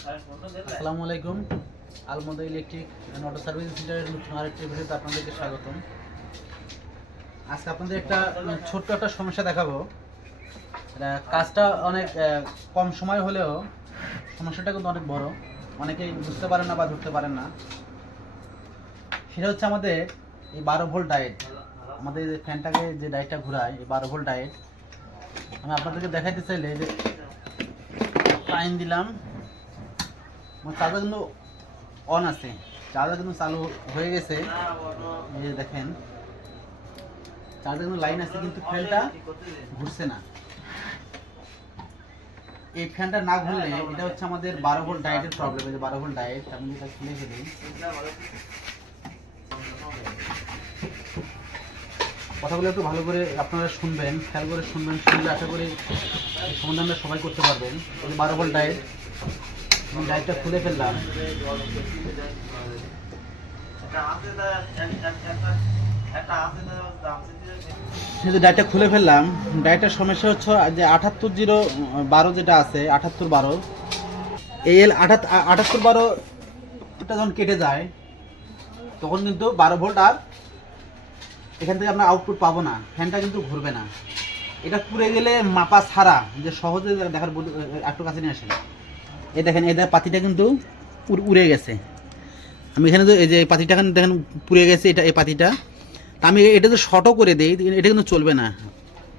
আসসালামু আলাইকুম। আলমদা electric auto service সেন্টারের নতুন আরেকটি ভিডিওতে আপনাদেরকে স্বাগতম। আজকে আপনাদের একটা ছোট্ট একটা সমস্যা দেখাবো। কাজটা অনেক কম সময় হলেও সমস্যাটা কিন্তু অনেক বড়। অনেকেই বুঝতে পারেন না বা ধরতে পারেন না। সেটা হচ্ছে আমাদের এই বারো ভোল্ট ডায়েট। আমাদের ফ্যানটাকে যে ডায়েটটা ঘোরায়, এই বারো ভোল্ট ডায়েট। আমি আপনাদেরকে দেখাইতে চাইলে যে লাইন দিলাম আমার চার্জার কিন্তু অন আছে। চার্জার কিন্তু চালু হয়ে গেছে। এই যে দেখেন চার্জার কিন্তু লাইন আছে, কিন্তু ফ্যানটা ঘুরছে না। এই ফ্যানটা না ঘুরলে এটা হচ্ছে আমাদের বারো ভোল্ট ডায়েটের প্রবলেম এই বারো ভোল্ট ডায়েট আমি যেটা খুলে ফেলি। কথাগুলো একটু ভালো করে আপনারা শুনবেন, খেয়াল করে শুনবেন, শুনলে আশা করি সমাধানটা সবাই করতে পারবেন। বারো ভোল্ট ডায়েট আমি ডায়েটটা খুলে ফেললাম। এই যে ডায়েটটা খুলে ফেললাম। ডায়েটের সমস্যা হচ্ছে যে আটাত্তর জিরো বারো যেটা আছে, আটাত্তর বারো। এল আটাত আটাত্তর বারো এটা যখন কেটে যায়, তখন কিন্তু বারো ভোল্ট আর এখান থেকে আমরা আউটপুট পাবো না। ফ্যানটা কিন্তু ঘুরবে না। এটা পুড়ে গেলে মাপা ছাড়া, যে সহজে দেখার একটু কাছে নিয়ে আসেন। এই দেখেন, এই পাতিটা কিন্তু উড়- গেছে। আমি এখানে তো এই যে পাতিটা দেখেন পুড়ে গেছে, এটা এই পাতিটা। তা আমি এটা তো শর্টও করে দিই, এটা কিন্তু চলবে না।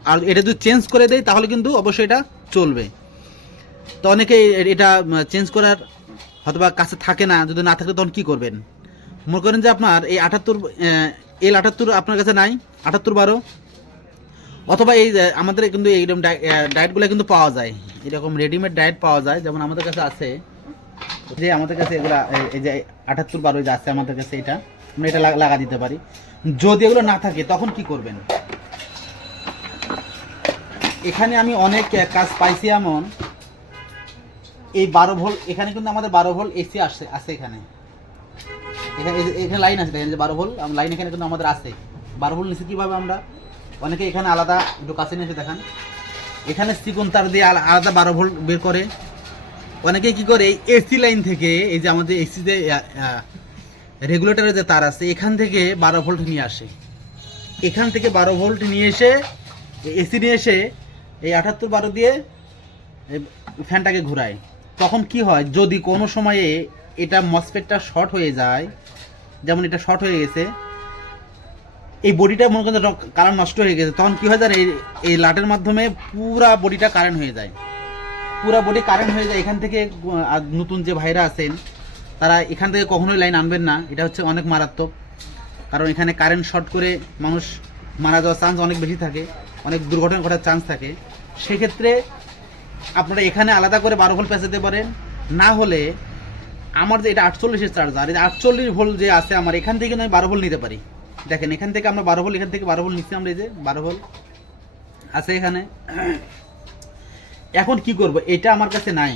আর এটা যদি চেঞ্জ করে দেই, তাহলে কিন্তু অবশ্যই এটা চলবে। তো অনেকে এটা চেঞ্জ করার হয়তো বা কাছে থাকে না, যদি না থাকে তখন কী করবেন? মনে করেন যে আপনার এই আটাত্তর এল আটাত্তর আপনার কাছে নাই, আটাত্তর বারো। অথবা এই আমাদের কিন্তু এইরকম ডায়েটগুলো কিন্তু পাওয়া যায়। এরকম রেডিমেড ডায়েট পাওয়া যায়। যেমন আমাদের কাছে আছে। যে আমাদের কাছে এগুলা, এই- যে আটাত্তর বারো যে আছে আমাদের কাছে এটা, আমরা এটা লাগা- দিতে পারি। যদি এগুলো না থাকে, তখন কি করবেন? এখানে আমি অনেক কাজ পাইছি এমন। এই বারো ভোল, এখানে কিন্তু আমাদের বারো ভোল এসি আসছে, আছে এখানে। এখানে এখানে লাইন আছে, দেখেন যে বারো ভোল্ট লাইন এখানে কিন্তু আমাদের আছে। বারো ভোল্ট নিচে কীভাবে আমরা? অনেকে এখানে আলাদা একটু কাছে নিয়ে এসে দেখান। এখানে চিকন তার দিয়ে আলা- আলাদা বারো ভোল্ট বের করে। অনেকে কি করে, এই এসি লাইন থেকে, এই যে আমাদের এসি যে রেগুলেটরের যে তার আছে, এখান থেকে বারো ভোল্ট নিয়ে আসে। এখান থেকে বারো ভোল্ট নিয়ে এসে, এসি নিয়ে এসে, এই আটাত্তর বারো দিয়ে ফ্যানটাকে ঘুরায়। তখন কি হয়, যদি কোনো সময়ে এটা মসফেটটা শর্ট হয়ে যায়, যেমন এটা শর্ট হয়ে গেছে এই বডিটা মনে করেন কারেন্ট নষ্ট হয়ে গেছে, তখন কি হয় জানেন, এই এই লাটের মাধ্যমে পুরা বডিটা কারেন্ট হয়ে যায়। পুরা বডি কারেন্ট হয়ে যায় এখান থেকে নতুন যে ভাইরা আছেন, তারা এখান থেকে কখনোই লাইন আনবেন না। এটা হচ্ছে অনেক মারাত্মক। কারণ এখানে কারেন্ট শর্ট করে মানুষ মারা যাওয়ার চান্স অনেক বেশি থাকে, অনেক দুর্ঘটনা ঘটার চান্স থাকে। সেক্ষেত্রে আপনারা এখানে আলাদা করে বারো ভোল্ট পেঁচাতে পারেন। না হলে আমার যে এটা আটচল্লিশের চার্জার এই আটচল্লিশ ভোল্ট যে আছে আমার, এখান থেকে আমি বারো ভোল্ট নিতে পারি। দেখেন, এখান থেকে আমরা বারো ভোল্ট এখান থেকে বারো ভোল্ট নিচ্ছি আমরা এই যে বারো ভোল্ট আছে এখানে। এখন কি করব? এটা আমার কাছে নাই।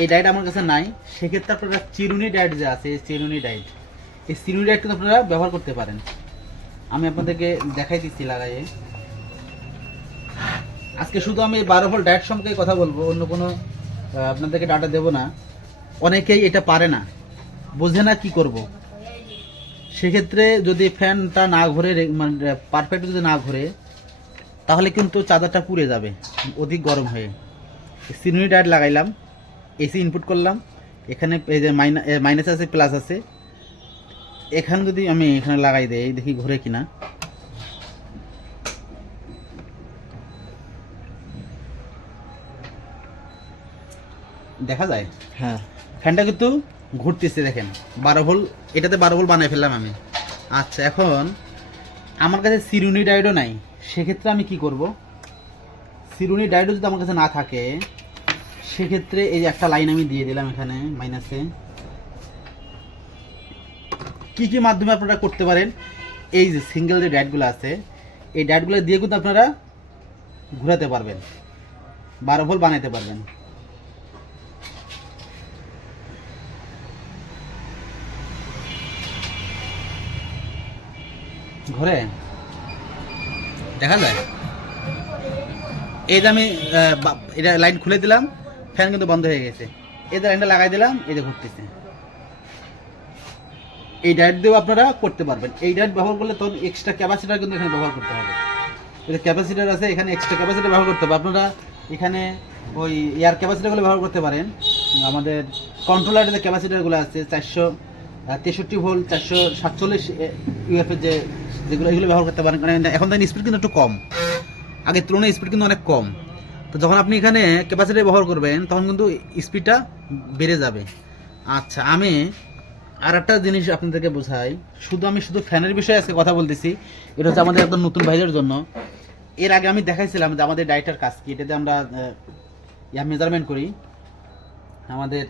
এই ডায়েট আমার কাছে নাই। সেক্ষেত্রে আপনারা চিরুনি ডায়েট যে আছে, এই চিরুনি ডায়েট এই চিরুনি ডায়েট কিন্তু আপনারা ব্যবহার করতে পারেন। আমি আপনাদেরকে দেখাই দিচ্ছি লাগাইয়ে। আজকে শুধু আমি বারো ভোল্ট ডায়েট সম্পর্কে কথা বলব, অন্য কোনো আপনাদেরকে ডাটা দেবো না। অনেকেই এটা পারে না। বোঝে না কি করব। সেক্ষেত্রে যদি ফ্যানটা না ঘুরে মানে পারফেক্ট যদি না ঘুরে তাহলে কিন্তু চাদরটা পুড়ে যাবে অধিক গরম হয়ে। সিনুনি ডায়েট লাগাইলাম এসি ইনপুট করলাম এখানে এই যে মাইনা মাইনাস আছে প্লাস আছে। এখানে যদি আমি এখানে লাগাই দেই দেখি ঘুরে কিনা। দেখা যায়? হ্যাঁ। ফ্যানটা কিন্তু ঘুরতেছে দেখেন, বারো ভোল এটাতে বারো ভোল বানাই ফেললাম আমি। আচ্ছা এখন আমার কাছে সিরুনি ডায়োডও নাই, সেক্ষেত্রে আমি কি করব? সিরুনি ডায়োডও যদি আমার কাছে না থাকে, সেক্ষেত্রে এই যে একটা লাইন আমি দিয়ে দিলাম এখানে মাইনাসে কি কি মাধ্যমে আপনারা করতে পারেন? এই যে সিঙ্গেল যে ডায়েটগুলো আছে, এই ডায়েটগুলো দিয়ে কিন্তু আপনারা ঘোরাতে পারবেন, বারো ভোল বানাইতে পারবেন। ঘরে? দেখা যায়। এই যে আমি এটা লাইন খুলে দিলাম ফ্যান কিন্তু বন্ধ হয়ে গেছে। এই যে লাইনটা লাগাই দিলাম, এই যে ঘুরতেছে। এই ডায়েট দিয়েও আপনারা করতে পারবেন। এই ডায়েট ব্যবহার করলে তখন এক্সট্রা ক্যাপাসিটার কিন্তু এখানে ব্যবহার করতে হবে। এটা ক্যাপাসিটার আছে, এখানে এক্সট্রা ক্যাপাসিটার ব্যবহার করতে হবে। আপনারা এখানে ওই এয়ার ক্যাপাসিটারগুলো ব্যবহার করতে পারেন। আমাদের কন্ট্রোলারের যে ক্যাপাসিটারগুলো আছে, চারশো তেষট্টি ভোল্ট চারশো সাতচল্লিশ ইউএফের যে যেগুলো এগুলো ব্যবহার করতে পারেন। কারণ এখন তাই স্পিড কিন্তু একটু কম। আগের তুলনায় স্পিড কিন্তু অনেক কম। তো যখন আপনি এখানে ক্যাপাসিটি ব্যবহার করবেন, তখন কিন্তু স্পিডটা বেড়ে যাবে। আচ্ছা আমি আর একটা জিনিস আপনাদেরকে বোঝাই। শুধু আমি শুধু ফ্যানের বিষয়ে আজকে কথা বলতেছি। এটা হচ্ছে আমাদের একদম নতুন ভাইদের জন্য। এর আগে আমি দেখাইছিলাম যে আমাদের ডাইটার কাজ কি। এটাতে আমরা ইয়া মেজারমেন্ট করি। আমাদের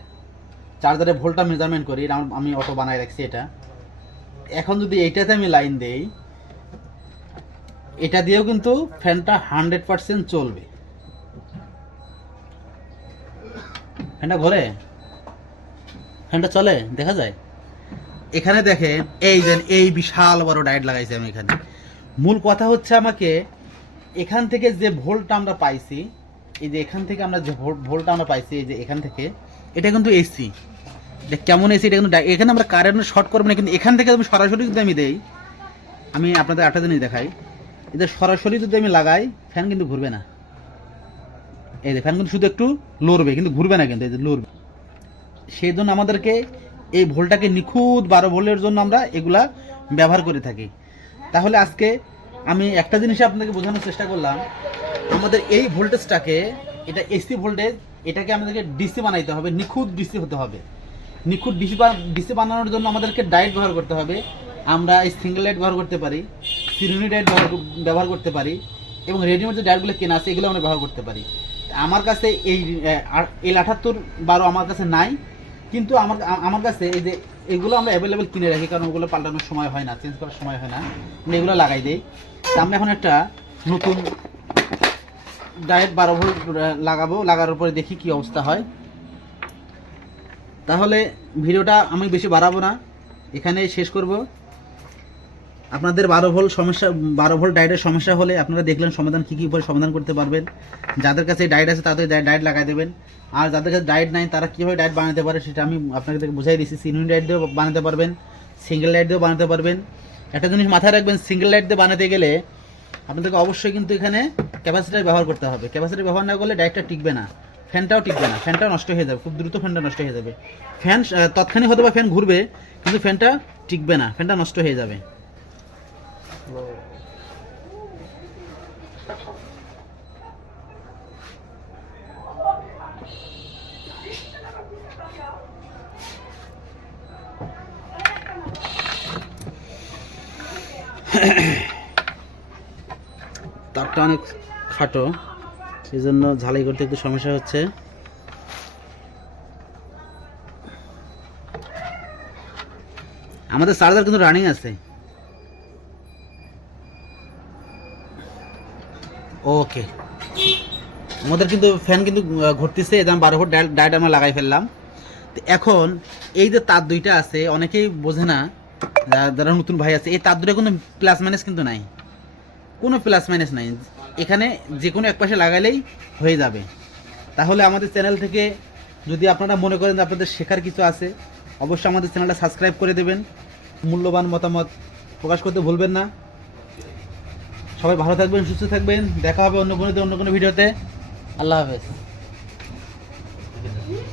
চার্জারে ভোল্টটা মেজারমেন্ট করি। আমি অটো বানায় রাখছি এটা। এখন যদি এইটাতে আমি লাইন দেই এটা দিয়েও কিন্তু ফ্যানটা হান্ড্রেড পার্সেন্ট চলবে। ফ্যানটা ঘোরে? ফ্যানটা চলে? দেখা যায়? এখানে দেখেন, এই যে এই বিশাল বড় ডায়েট লাগাইছি আমি এখানে। মূল কথা হচ্ছে আমাকে এখান থেকে যে ভোল্টটা আমরা পাইছি, এই যে এখান থেকে আমরা যে ভোল্ট ভোল্টটা আমরা পাইছি, এই যে এখান থেকে, এটা কিন্তু এসি। কেমন এসি, এটা কিন্তু এখানে আমরা কারেন্ট শর্ট করব না, কিন্তু এখান থেকে আমি সরাসরি যদি আমি দেই। আমি আপনাদের একটা জিনিস দেখাই। এদের সরাসরি যদি আমি লাগাই ফ্যান কিন্তু ঘুরবে না। এই যে ফ্যান কিন্তু শুধু একটু লড়বে কিন্তু ঘুরবে না কিন্তু, এই লড়বে সেই জন্য আমাদেরকে এই ভোল্টটাকে নিখুঁত বারো ভোল্টের জন্য আমরা এগুলা ব্যবহার করে থাকি। তাহলে আজকে আমি একটা জিনিস আপনাকে বোঝানোর চেষ্টা করলাম, আমাদের এই ভোল্টেজটাকে, এটা এসি ভোল্টেজ, এটাকে আমাদেরকে ডিসি বানাইতে হবে, নিখুঁত ডিসি হতে হবে। নিখুঁত ডিসি ডিসি বানানোর জন্য আমাদেরকে ডায়েট ব্যবহার করতে হবে। আমরা এই সিঙ্গেল লাইট ব্যবহার করতে পারি। সিরুনি ডায়েট ব্যবহার করতে পারি এবং রেডিমেড যে ডায়েটগুলো কেনা আছে, এগুলো আমরা ব্যবহার করতে পারি। আমার কাছে এই এল আঠাত্তর বারো আমার কাছে নাই, কিন্তু আমার আমার কাছে এই যে এগুলো আমরা অ্যাভেলেবেল কিনে রাখি, কারণ ওগুলো পাল্টানোর সময় হয় না চেঞ্জ করার সময় হয় না। আমি এগুলো লাগাই দিই। আমরা এখন একটা নতুন ডায়েট বারো ভোল্ট লাগাবো, লাগানোর পরে দেখি কি অবস্থা হয়। তাহলে ভিডিওটা আমি বেশি বাড়াবো না। এখানে শেষ করব। আপনাদের বারো ভোল্ট সমস্যা, বারো ভোল্ট ডায়েটের সমস্যা হলে আপনারা দেখলেন সমাধান কী কী সমাধান করতে পারবেন। যাদের কাছে ডায়েট আছে তাদের ডায়েট লাগাই দেবেন। আর যাদের কাছে ডায়েট নাই, তারা কীভাবে ডায়েট বানাতে পারে সেটা আমি আপনাদের বুঝাই দিচ্ছি সিনুই ডায়েট দিয়েও বানাতে পারবেন, সিঙ্গেল লাইট দিয়েও বানাতে পারবেন। একটা জিনিস মাথায় রাখবেন, সিঙ্গেল লাইট দিয়ে বানাতে গেলে আপনাদেরকে অবশ্যই কিন্তু এখানে ক্যাপাসিটার ব্যবহার করতে হবে। ক্যাপাসিটার ব্যবহার না করলে ডায়েটটা টিকবে না, ফ্যানটাও টিকবে না ফ্যানটাও নষ্ট হয়ে যাবে, খুব দ্রুত ফ্যানটা নষ্ট হয়ে যাবে। ফ্যান তৎক্ষণিক হয়তো বা ফ্যান ঘুরবে, কিন্তু ফ্যানটা টিকবে না, ফ্যানটা নষ্ট হয়ে যাবে। তারটা অনেক খাটো সেই জন্য ঝালাই করতে একটু সমস্যা হচ্ছে। আমাদের চার্জার কিন্তু রানিং আছে। ওকে আমাদের কিন্তু ফ্যান কিন্তু ঘুরতেছে যে আমি বারো ফুট ডায়েট আমরা লাগাই ফেললাম। তো এখন এই যে তার দুইটা আছে, অনেকেই বোঝে না যারা- যারা নতুন ভাই আছে, এই তার দুটো কোনো প্লাস মাইনাস কিন্তু নাই। কোনো প্লাস মাইনাস নাই। এখানে যে কোনো এক পাশে লাগালেই হয়ে যাবে। তাহলে আমাদের চ্যানেল থেকে যদি আপনারা মনে করেন যে আপনাদের শেখার কিছু আছে, অবশ্যই আমাদের চ্যানেলটা সাবস্ক্রাইব করে দেবেন। মূল্যবান মতামত প্রকাশ করতে ভুলবেন না। সবাই ভালো থাকবেন সুস্থ থাকবেন। দেখা হবে অন্য কোনো অন্য কোনো ভিডিওতে। আল্লাহ হাফেজ।